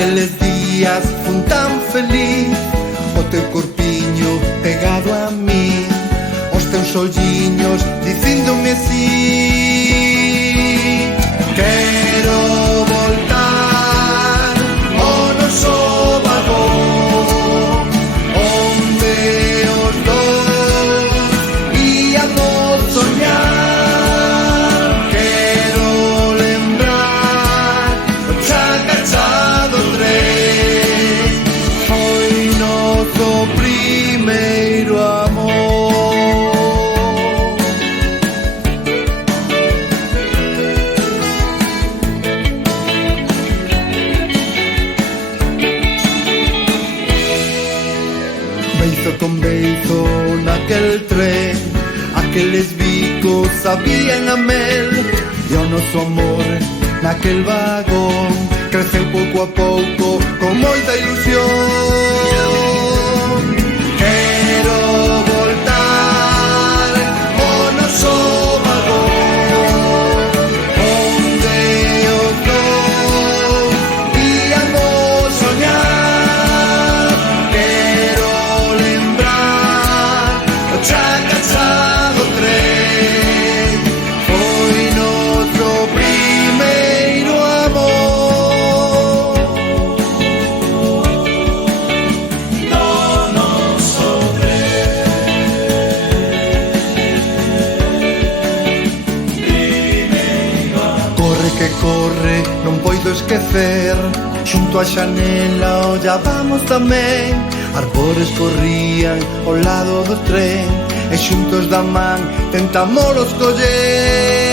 Naqueles días fun tan feliz, o teu corpiño pegado a mí, os teus olliños dicíndome así. Quero voltar ao noso vagón, onde os dous íamos soñar. Quero lembrar o chacachado tren, foi noso primeiro amor. Beizo con beizo naquel tren, aqueles bicos sabían a mel, e o noso amor naquel vagón creceu pouco a pouco con moita ilusión. Quero voltar ao noso vagón, onde os dous íamos soñar. Quero lembrar o chacachado tren, foi noso primeiro amor. No noso primeiro amor. Corre que corre, non poido esquecer, xunto á xanela ollábamos tamén, arbores corrían ao lado do tren, e xuntos da man tentámolos coller.